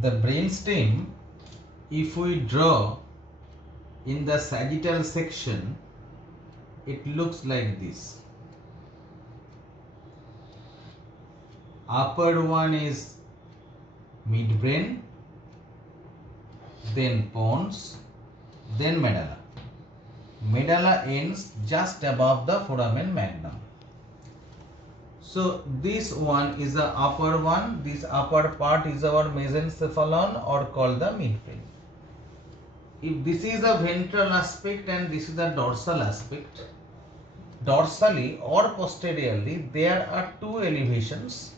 The brainstem, if we draw in the sagittal section, it looks like this. Upper one is midbrain, then pons, then medulla. Medulla ends just above the foramen magnum. So this one is the upper one. This upper part is our mesencephalon, or called the midbrain. If this is the ventral aspect and this is the dorsal aspect, dorsally or posteriorly there are two elevations.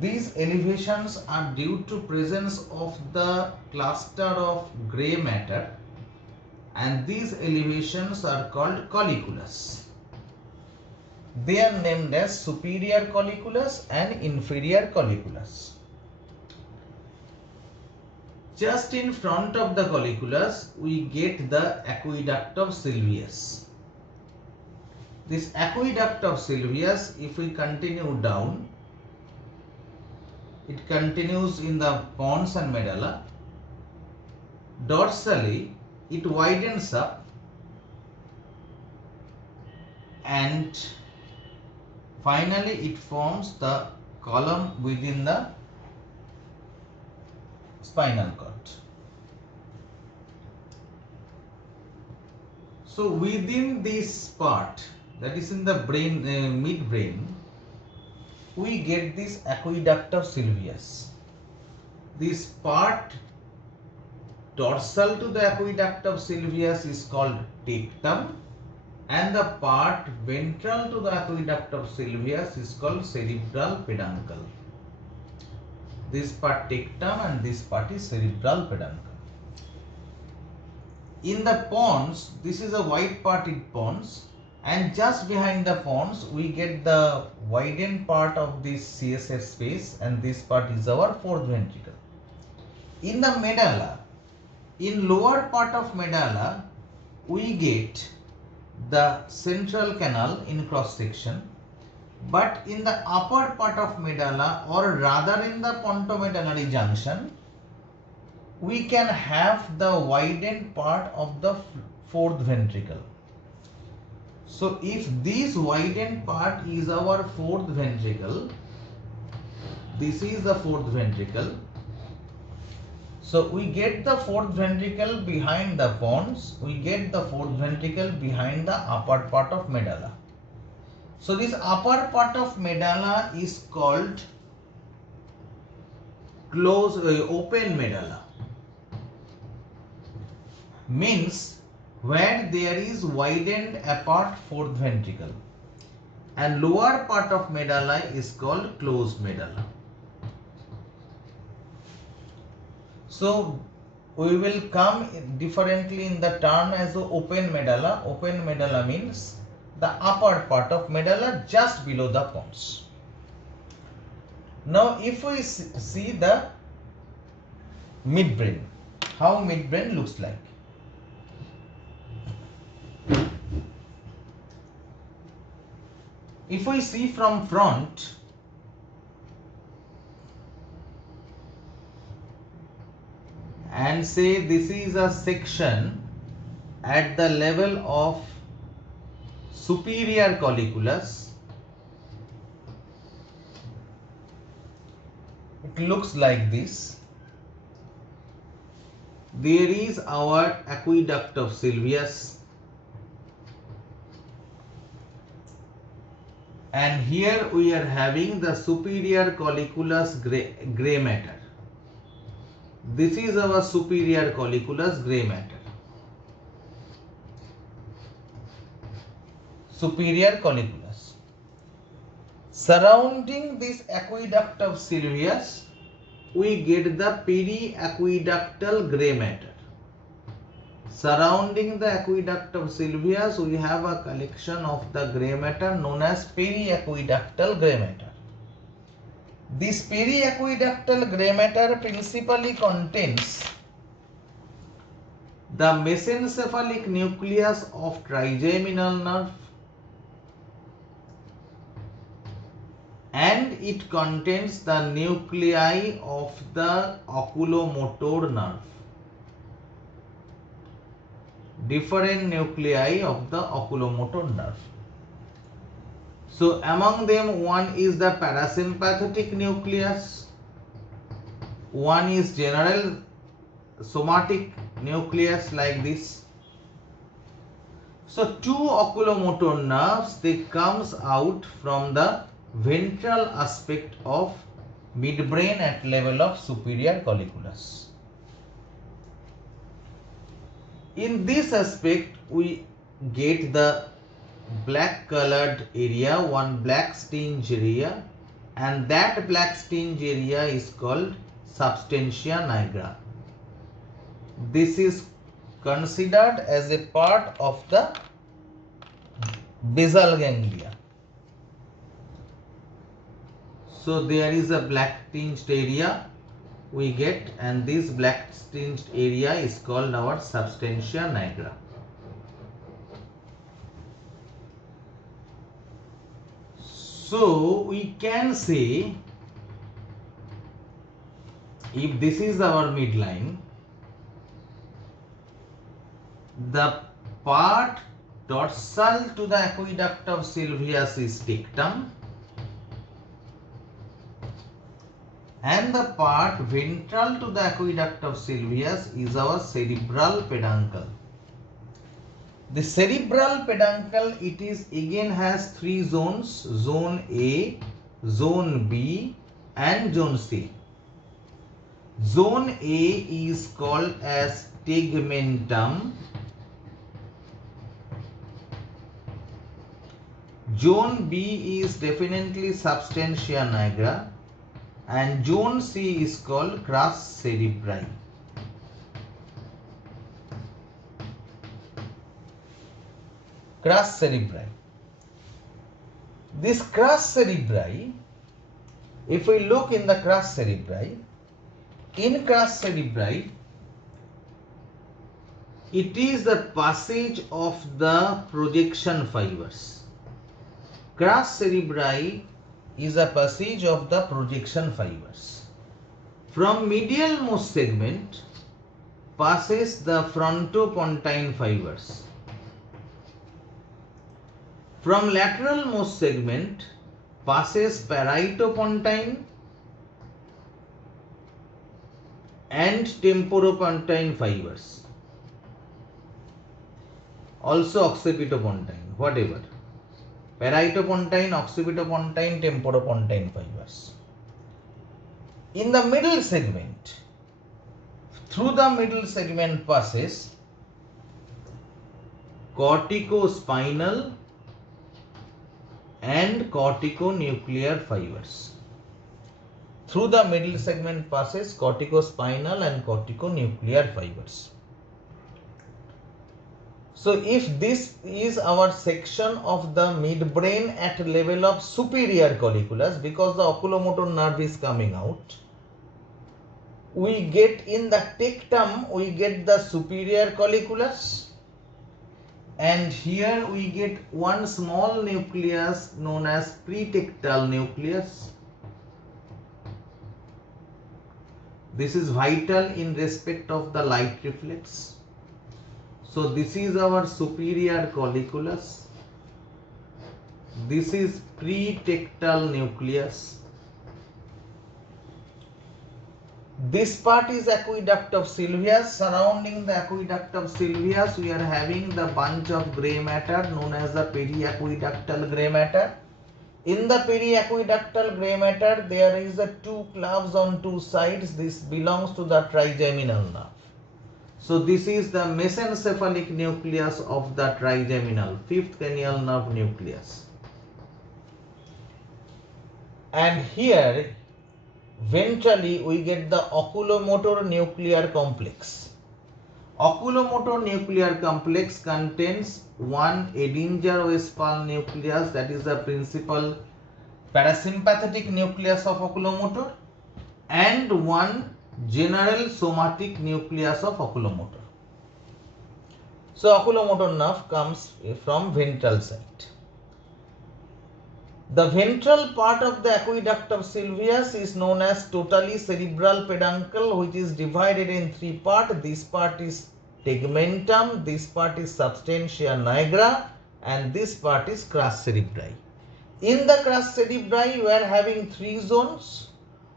These elevations are due to presence of the cluster of grey matter, and these elevations are called colliculus. They are named as superior colliculus and inferior colliculus. Just in front of the colliculus, we get the aqueduct of Sylvius. This aqueduct of Sylvius, if we continue down, it continues in the pons and medulla. Dorsally, it widens up and finally it forms the column within the spinal cord. So within this part, that is in the brain, midbrain, we get this aqueduct of Sylvius. This part dorsal to the aqueduct of Sylvius is called tectum, and the part ventral to the aqueduct of Sylvius is called cerebral peduncle. This part tectum and this part is cerebral peduncle. In the pons, this is a wide parted pons, and just behind the pons we get the widened part of this CSF space, and this part is our fourth ventricle. In the medulla, in lower part of medulla, we get the central canal in cross section, but in the upper part of medulla, or rather in the pontomedullary junction, we can have the widened part of the fourth ventricle. So if this widened part is our fourth ventricle, this is the fourth ventricle. So we get the fourth ventricle behind the pons, we get the fourth ventricle behind the upper part of medulla. So this upper part of medulla is called open medulla. Means where there is widened apart fourth ventricle, and lower part of medulla is called closed medulla. So we will come differently in the term as the open medulla. Open medulla means the upper part of medulla just below the pons. Now if we see the midbrain, how midbrain looks like. If we see from front, and say this is a section at the level of superior colliculus, it looks like this. There is our aqueduct of Sylvius, and here we are having the superior colliculus grey matter. This is our superior colliculus grey matter. Superior colliculus. Surrounding this aqueduct of Sylvius, we get the periaqueductal grey matter. Surrounding the aqueduct of Sylvius, we have a collection of the grey matter known as periaqueductal grey matter. This periaqueductal grey matter principally contains the mesencephalic nucleus of trigeminal nerve, and it contains the nuclei of the oculomotor nerve. Different nuclei of the oculomotor nerve. So among them, one is the parasympathetic nucleus, one is general somatic nucleus like this. So two oculomotor nerves, they comes out from the ventral aspect of midbrain at level of superior colliculus. In this aspect, we get the black colored area, one black stinged area, and that black stinged area is called substantia nigra. This is considered as a part of the basal ganglia. So there is a black tinged area we get, and this black tinged area is called our substantia nigra. So we can say, if this is our midline, the part dorsal to the aqueduct of Sylvius is dictum, and the part ventral to the aqueduct of Sylvius is our cerebral peduncle. The cerebral peduncle, it is again has three zones: zone A, zone B, and zone C. Zone A is called as tegmentum. Zone B is definitely substantia nigra, and zone C is called crus cerebri. Crus cerebri. This crus cerebri, if we look in the crus cerebri, in crus cerebri, it is the passage of the projection fibers. Crus cerebri is a passage of the projection fibers. From medial most segment passes the frontopontine fibers. From lateral most segment passes paritopontine and temporopontine fibers. Also occipitopontine, whatever. Paritopontine, occipitopontine, temporopontine fibers. In the middle segment, through the middle segment passes corticospinal and corticonuclear fibers. Through the middle segment passes corticospinal and corticonuclear fibers. So if this is our section of the midbrain at level of superior colliculus, because the oculomotor nerve is coming out, we get in the tectum, we get the superior colliculus, and here we get one small nucleus known as pretectal nucleus. This is vital in respect of the light reflex. So this is our superior colliculus. This is pretectal nucleus. This part is aqueduct of Sylvius. Surrounding the aqueduct of Sylvius, we are having the bunch of grey matter known as the periaqueductal grey matter. In the periaqueductal grey matter, there is a two clubs on two sides. This belongs to the trigeminal nerve. So this is the mesencephalic nucleus of the trigeminal, fifth cranial nerve nucleus. And here ventrally we get the oculomotor nuclear complex. Oculomotor nuclear complex contains one Edinger-Westphal nucleus, that is the principal parasympathetic nucleus of oculomotor, and one general somatic nucleus of oculomotor. So oculomotor nerve comes from ventral side. The ventral part of the aqueduct of Sylvius is known as totally cerebral peduncle, which is divided in three parts. This part is tegmentum, this part is substantia nigra, and this part is crus cerebri. In the crus cerebri, we are having three zones.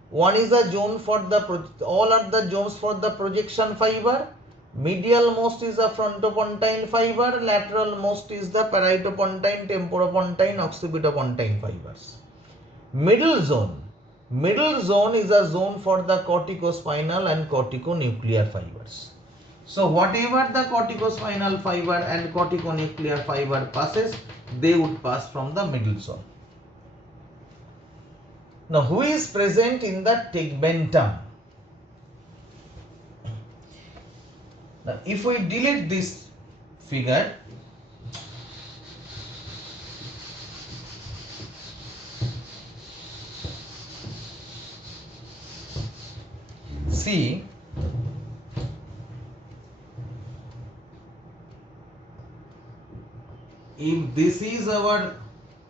One is a zone for all are the zones for the projection fiber. Medial most is the frontopontine fiber, lateral most is the parietopontine, temporopontine, occipitopontine fibers. Middle zone is a zone for the corticospinal and corticonuclear fibers. So whatever the corticospinal fiber and corticonuclear fiber passes, they would pass from the middle zone. Now, who is present in the tegmentum? Now, if we delete this figure, see, if this is our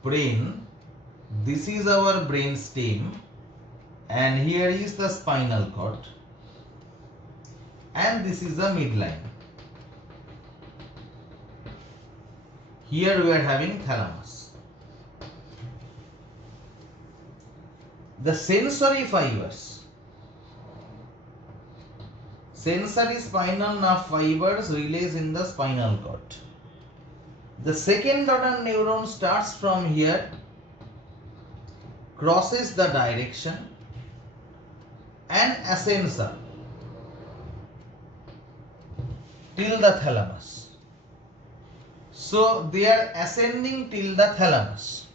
brain, this is our brainstem, and here is the spinal cord, and this is the midline. Here we are having thalamus. The sensory fibers, sensory spinal nerve fibers release in the spinal cord. The second order neuron starts from here, crosses the direction and ascends up till the thalamus. So they are ascending till the thalamus.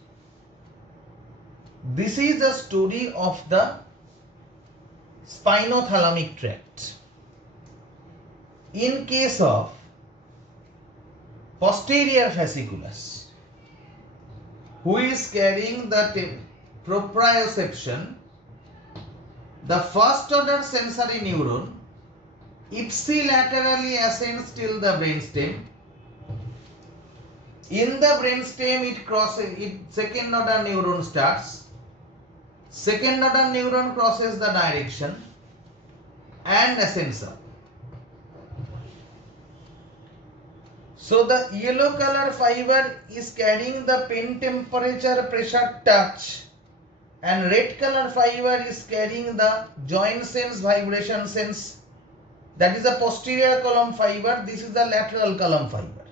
This is the story of the spinothalamic tract. In case of posterior fasciculus, who is carrying the proprioception, the first order sensory neuron ipsilaterally ascends till the brainstem. In the brainstem, it crosses, second order neuron starts. Second order neuron crosses the direction and ascends up. So the yellow color fiber is carrying the pen temperature pressure touch, and red color fiber is carrying the joint sense vibration sense. That is the posterior column fiber. This is the lateral column fiber.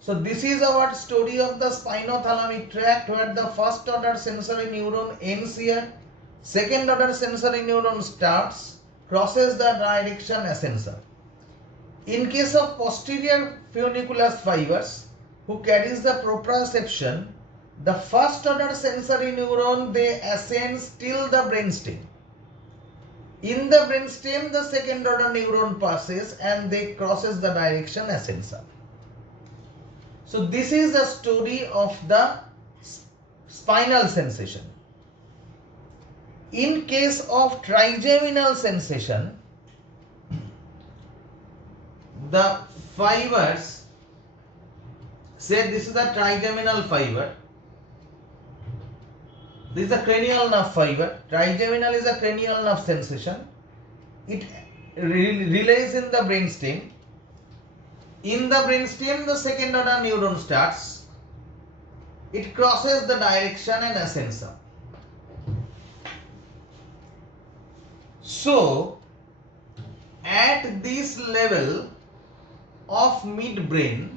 So this is our story of the spinothalamic tract, where the first order sensory neuron ends here, second order sensory neuron starts, crosses the direction, ascends up. In case of posterior funiculus fibers, who carries the proprioception, the first order sensory neuron, they ascends till the brainstem. In the brainstem, the second order neuron passes and they crosses the direction, ascends up. So this is the story of the spinal sensation. In case of trigeminal sensation, the fibers, say this is the trigeminal fiber, this is the cranial nerve fiber. Trigeminal is a cranial nerve sensation. It relays in the brainstem. In the brainstem, the second order neuron starts. It crosses the direction and ascends up. So, at this level of midbrain,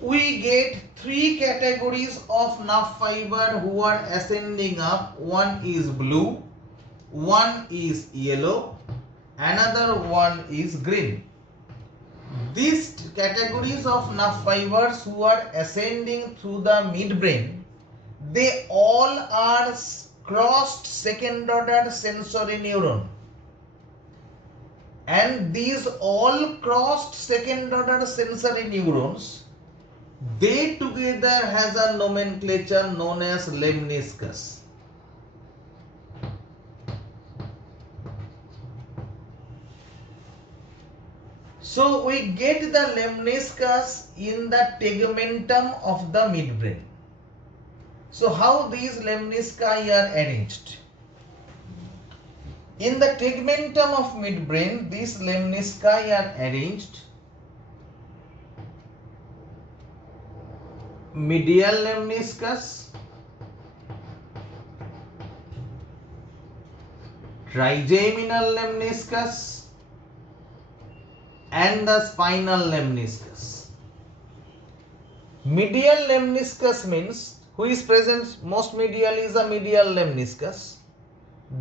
we get three categories of nerve fiber who are ascending up. One is blue, one is yellow, another one is green. These categories of nerve fibers who are ascending through the midbrain, they all are crossed second order sensory neuron. And these all crossed second order sensory neurons, they together has a nomenclature known as lemniscus. So we get the lemniscus in the tegmentum of the midbrain. So how these lemnisci are arranged? In the tegmentum of midbrain, these lemnisci are arranged. Medial lemniscus, trigeminal lemniscus, and the spinal lemniscus. Medial lemniscus means who is present most medial is a medial lemniscus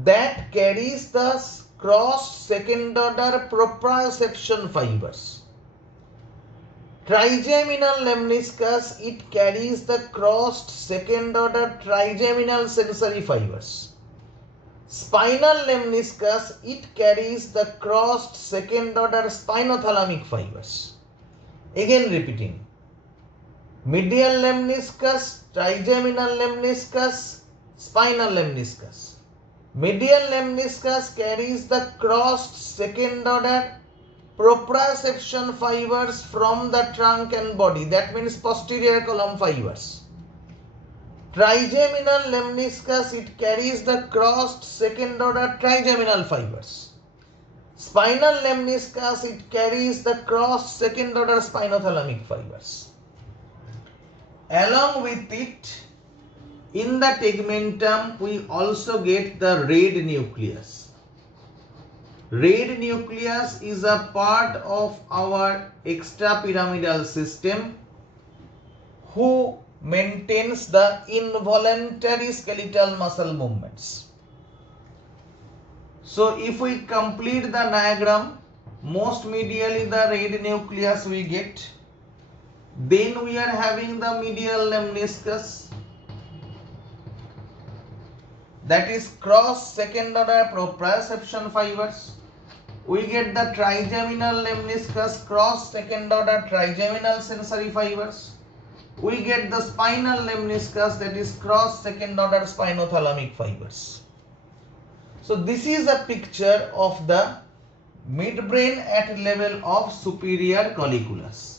that carries the crossed second order proprioception fibers. Trigeminal lemniscus, it carries the crossed second order trigeminal sensory fibers. Spinal lemniscus, it carries the crossed second order spinothalamic fibers. Again repeating. Medial lemniscus, trigeminal lemniscus, spinal lemniscus. Medial lemniscus carries the crossed second order proprioception fibers from the trunk and body. That means posterior column fibers. Trigeminal lemniscus, it carries the crossed second order trigeminal fibers. Spinal lemniscus, it carries the crossed second order spinothalamic fibers. Along with it, in the tegmentum, we also get the red nucleus. Red nucleus is a part of our extrapyramidal system who maintains the involuntary skeletal muscle movements. So if we complete the diagram, most medially the red nucleus we get. Then we are having the medial lemniscus, that is cross second order proprioception fibers. We get the trigeminal lemniscus, cross second order trigeminal sensory fibers. We get the spinal lemniscus, that is cross second order spinothalamic fibers. So this is a picture of the midbrain at level of superior colliculus.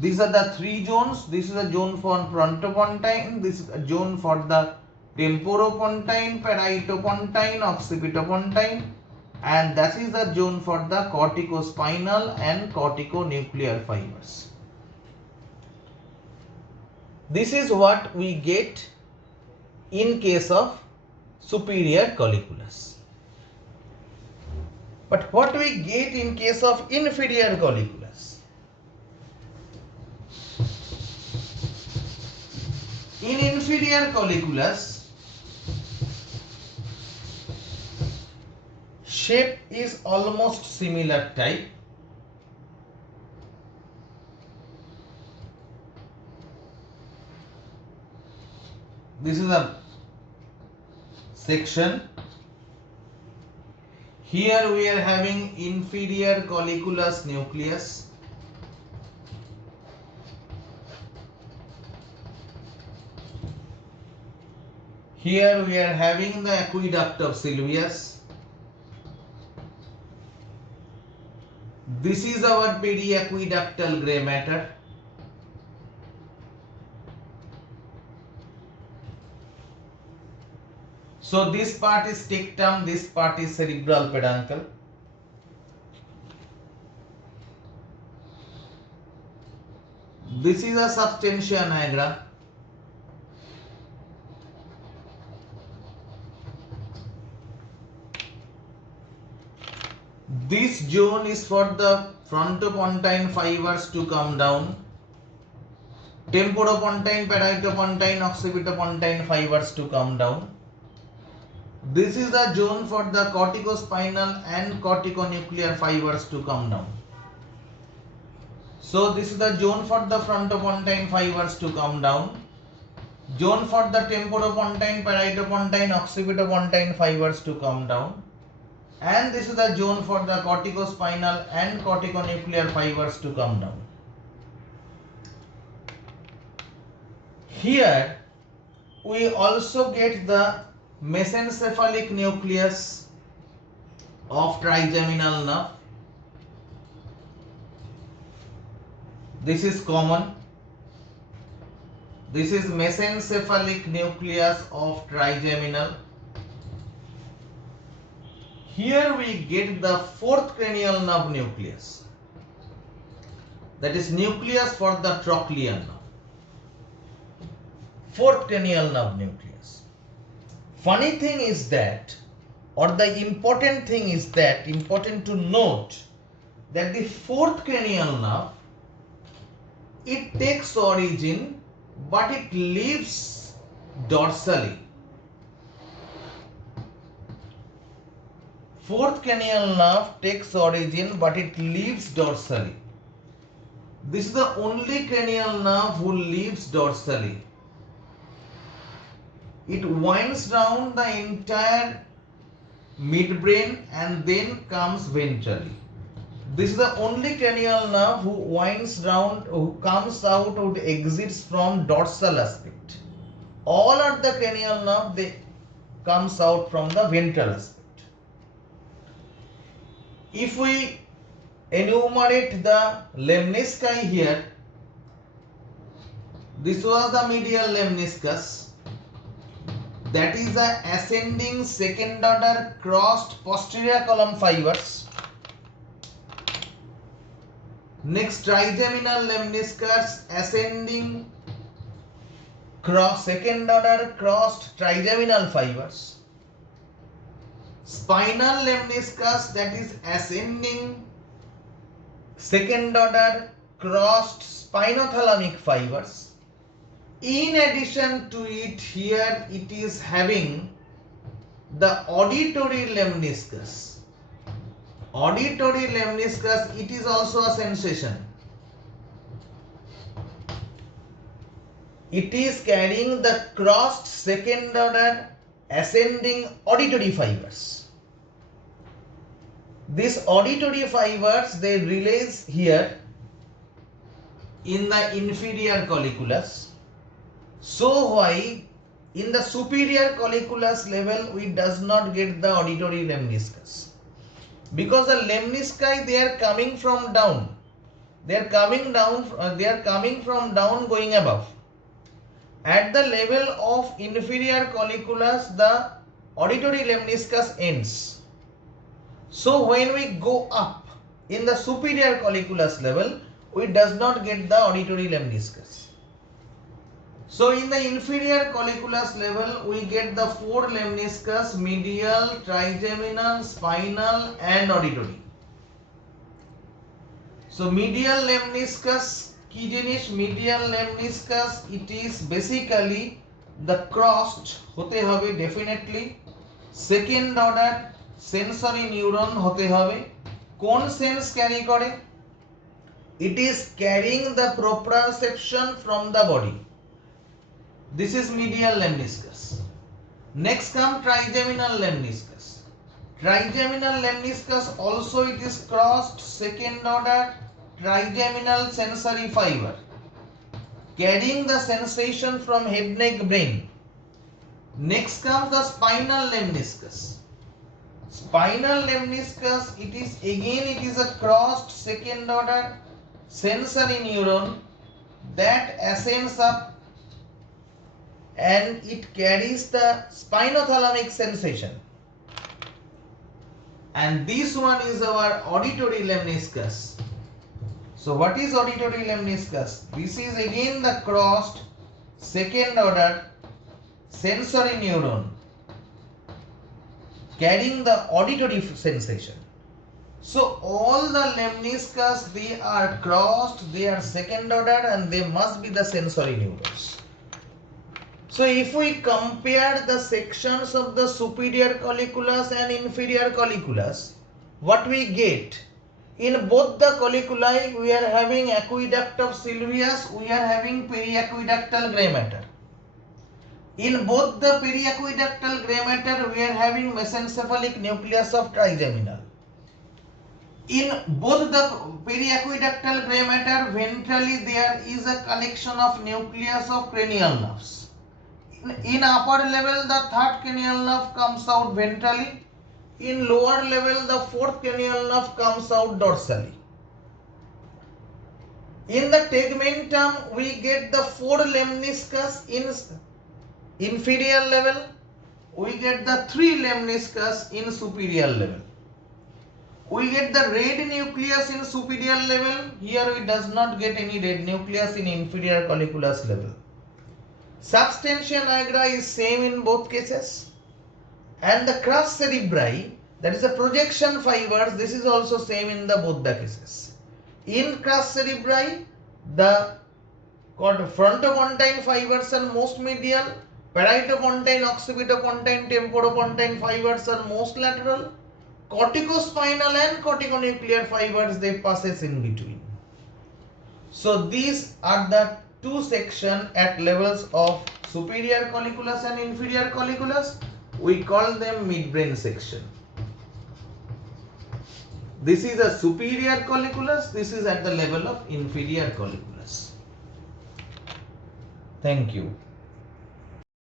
These are the three zones. This is a zone for frontopontine, this is a zone for the temporopontine, parietopontine, occipitopontine, and that is the zone for the corticospinal and corticonuclear fibers. This is what we get in case of superior colliculus. But what we get in case of inferior colliculus? In inferior colliculus, shape is almost similar type. This is a section. Here we are having inferior colliculus nucleus. Here we are having the aqueduct of Sylvius. This is our periaqueductal grey matter. So this part is tectum, this part is cerebral peduncle. This is a substantia nigra. This zone is for the frontopontine fibers to come down. Temporopontine, parietopontine, occipitopontine fibers to come down. This is the zone for the corticospinal and corticonuclear fibers to come down. So this is the zone for the frontopontine fibers to come down. Zone for the temporopontine, parietopontine, occipitopontine fibers to come down. And this is the zone for the corticospinal and corticonuclear fibers to come down. Here we also get the mesencephalic nucleus of trigeminal nerve. This is common. This is mesencephalic nucleus of trigeminal. Here we get the fourth cranial nerve nucleus. That is nucleus for the trochlear nerve. Fourth cranial nerve nucleus. Funny thing is that, or the important thing is that, important to note that the fourth cranial nerve, it takes origin but it leaves dorsally. Fourth cranial nerve takes origin but it leaves dorsally. This is the only cranial nerve who leaves dorsally. It winds round the entire midbrain and then comes ventrally. This is the only cranial nerve who winds round, who comes out, who exits from dorsal aspect. All other cranial nerve, they comes out from the ventral aspect. If we enumerate the lemnisci here, this was the medial lemniscus. That is the ascending second order crossed posterior column fibers. Next, trigeminal lemniscus, ascending second order crossed trigeminal fibers. Spinal lemniscus, that is ascending second order crossed spinothalamic fibers. In addition to it, here it is having the auditory lemniscus. Auditory lemniscus, it is also a sensation. It is carrying the crossed second order ascending auditory fibers. These auditory fibers, they release here in the inferior colliculus. So why in the superior colliculus level we does not get the auditory lemniscus? Because the lemnisci, they are coming from down. They are coming from down going above. At the level of inferior colliculus, the auditory lemniscus ends. So when we go up in the superior colliculus level, we does not get the auditory lemniscus. So in the inferior colliculus level, we get the four lemniscus: medial, trigeminal, spinal and auditory. So medial lemniscus, ki jinish medial lemniscus, it is basically the crossed hote hobe definitely second order sensory neuron hote hobe. Kon sense carry kore? It is carrying the proprioception from the body. This is medial lemniscus. Next comes trigeminal lemniscus. Trigeminal lemniscus also, it is crossed second order trigeminal sensory fiber, carrying the sensation from head, neck, brain. Next comes the spinal lemniscus. Spinal lemniscus, it is a crossed second order sensory neuron that ascends up and it carries the spinothalamic sensation. And this one is our auditory lemniscus. So what is auditory lemniscus? This is again the crossed second order sensory neuron carrying the auditory sensation. So all the lemniscus, they are crossed, they are second order and they must be the sensory neurons. So if we compare the sections of the superior colliculus and inferior colliculus, what we get? In both the colliculi, we are having aqueduct of Sylvius, we are having periaqueductal gray matter. In both the periaqueductal gray matter, we are having mesencephalic nucleus of trigeminal. In both the periaqueductal gray matter, ventrally there is a collection of nucleus of cranial nerves. In upper level, the third cranial nerve comes out ventrally. In lower level, the fourth cranial nerve comes out dorsally. In the tegmentum, we get the 4 lemniscus in inferior level. We get the 3 lemniscus in superior level. We get the red nucleus in superior level. Here we does not get any red nucleus in inferior colliculus level. Substantia nigra is same in both cases. And the crus cerebri, that is the projection fibers, this is also same in the both the cases. In crus cerebri, the frontopontine fibers are most medial, parietopontine, occipitopontine, temporopontine fibers are most lateral. Corticospinal and corticonuclear fibers, they passes in between. So these are the two sections at levels of superior colliculus and inferior colliculus. We call them midbrain section. This is a superior colliculus. This is at the level of inferior colliculus. Thank you.